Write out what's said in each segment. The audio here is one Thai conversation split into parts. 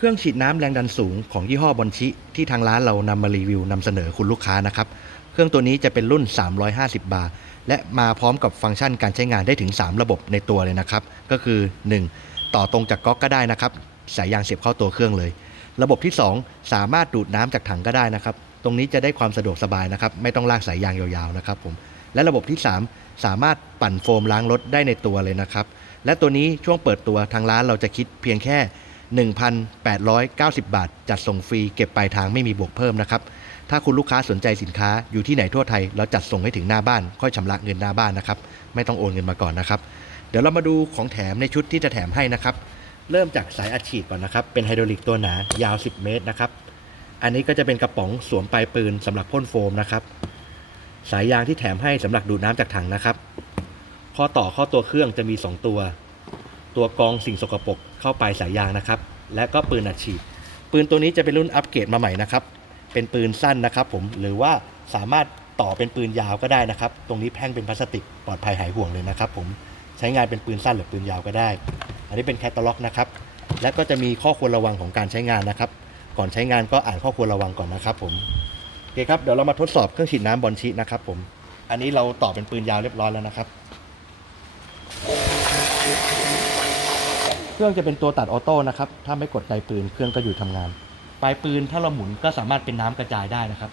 เครื่องฉีดน้ำแรงดันสูงของยี่ห้อบอนชิ ที่ทางร้านเรานำมารีวิวนำเสนอคุณลูกค้านะครับ เครื่องตัวนี้จะเป็นรุ่น 350 บาร์และมาพร้อมกับฟังก์ชันการใช้งานได้ถึง 3 ระบบในตัวเลยนะครับ ก็คือ 1. ต่อตรงจากก๊อกก็ได้นะครับ สายยางเสียบเข้าตัวเครื่องเลย ระบบที่ 2 สามารถดูดน้ำจากถังก็ได้นะครับ ตรงนี้จะได้ความสะดวกสบายนะครับ ไม่ต้องลากสายยางยาวๆนะครับผม และระบบที่ 3 สามารถปั่นโฟมล้างรถได้ในตัวเลยนะครับ และตัวนี้ช่วงเปิดตัวทางร้านเราจะคิดเพียงแค่ 1,890 บาท จัดส่งฟรีเก็บปลายทางไม่มีบวกเพิ่มนะครับ ถ้าคุณลูกค้าสนใจสินค้าอยู่ที่ไหนทั่วไทยเราจัดส่งให้ถึงหน้าบ้าน ค่อยชำระเงินหน้าบ้านนะครับ ไม่ต้องโอนเงินมาก่อนนะครับ เดี๋ยวเรามาดูของแถมในชุดที่จะแถมให้นะครับ เริ่มจากสายอัดฉีดก่อนนะครับ เป็นไฮดรอลิกตัวหนายาว 10 เมตรนะครับ อันนี้ก็จะเป็นกระป๋องสวมปลายปืนสำหรับพ่นโฟมนะครับ สายยางที่แถมให้สำหรับดูดน้ำจากถังนะครับ ข้อต่อข้อตัวเครื่องจะมี 2 ตัว ตัวกองสิ่งสกปรกเข้าไปสายยางนะครับ และก็ปืนอัดฉีด ปืนตัวนี้จะเป็นรุ่นอัปเกรดมาใหม่นะครับ เป็นปืนสั้นนะครับผม หรือว่าสามารถต่อเป็นปืนยาวก็ได้นะครับ ตรงนี้แพ่งเป็นพลาสติกปลอดภัยหายห่วงเลยนะครับผม ใช้งานเป็นปืนสั้นหรือปืนยาวก็ได้ อันนี้เป็นแคตตาล็อกนะครับ และก็จะมีข้อควรระวังของการใช้งานนะครับ ก่อนใช้งานก็อ่านข้อควรระวังก่อนนะครับ ผมโอเคครับเดี๋ยวเรามาทดสอบเครื่องฉีดน้ำบอลชีนะครับ ผม อันนี้เราต่อเป็นปืนยาวเรียบร้อยแล้วนะครับ เครื่องจะเป็นตัวตัดออโต้นะครับ ถ้าไม่กดไกปืนเครื่องก็อยู่ทำงาน ปลายปืนถ้าเราหมุนก็สามารถเป็นน้ำกระจายได้นะครับ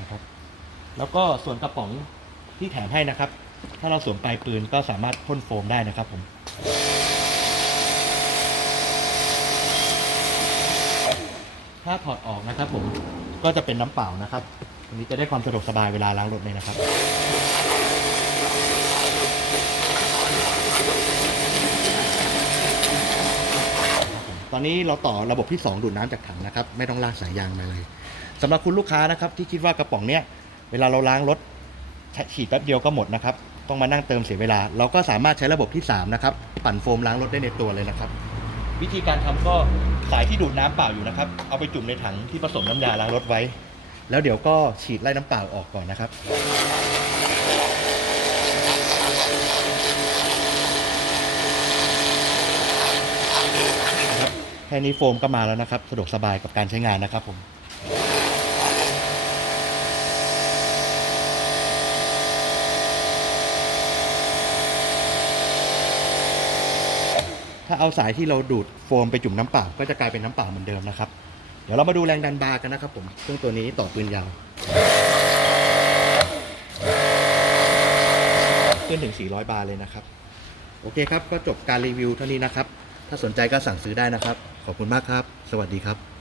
นะครับ แล้วก็ส่วนกระป๋องที่แถมให้นะครับ ถ้าเราสวมปลายปืนก็สามารถพ่นโฟมได้นะครับผมถ้าถอดออกนะครับผมก็จะเป็นน้ำเปล่านะครับ อันนี้จะได้ความสะดวกสบายเวลาล้างรถเลยนะครับตอนนี้เราต่อระบบที่ 2 ดูดน้ำจากถังนะครับ ไม่ต้องลากสายยางมาเลยสำหรับคุณลูกค้านะครับ ที่คิดว่ากระป๋องเนี้ยเวลาเราล้างรถฉีดแป๊บเดียวก็หมดนะครับ ต้องมานั่งเติมเสียเวลา เราก็สามารถใช้ระบบที่ 3 นะครับ ปั่นโฟมล้างรถได้ในตัวเลยนะครับ วิธีการทำก็สายที่ดูดน้ำเปล่าอยู่นะครับ เอาไปจุ่มในถังที่ผสมน้ำยาล้างรถไว้ แล้วเดี๋ยวก็ฉีดไล่น้ำเปล่าออกก่อนนะครับนะครับ แค่นี้โฟมก็มาแล้วนะครับ สะดวกสบายกับการใช้งานนะครับผมถ้าเอาสายที่เราดูดโฟมไปจุ่มน้ำเปล่าก็จะกลายเป็นน้ำเปล่าเหมือนเดิมนะครับ เดี๋ยวเรามาดูแรงดันบาร์กันนะครับผมเครื่องตัวนี้ต่อปืนยาวขึ้นถึง 400 บาร์เลยนะครับ โอเคครับ ก็จบการรีวิวเท่านี้นะครับ ถ้าสนใจก็สั่งซื้อได้นะครับ ขอบคุณมากครับ สวัสดีครับ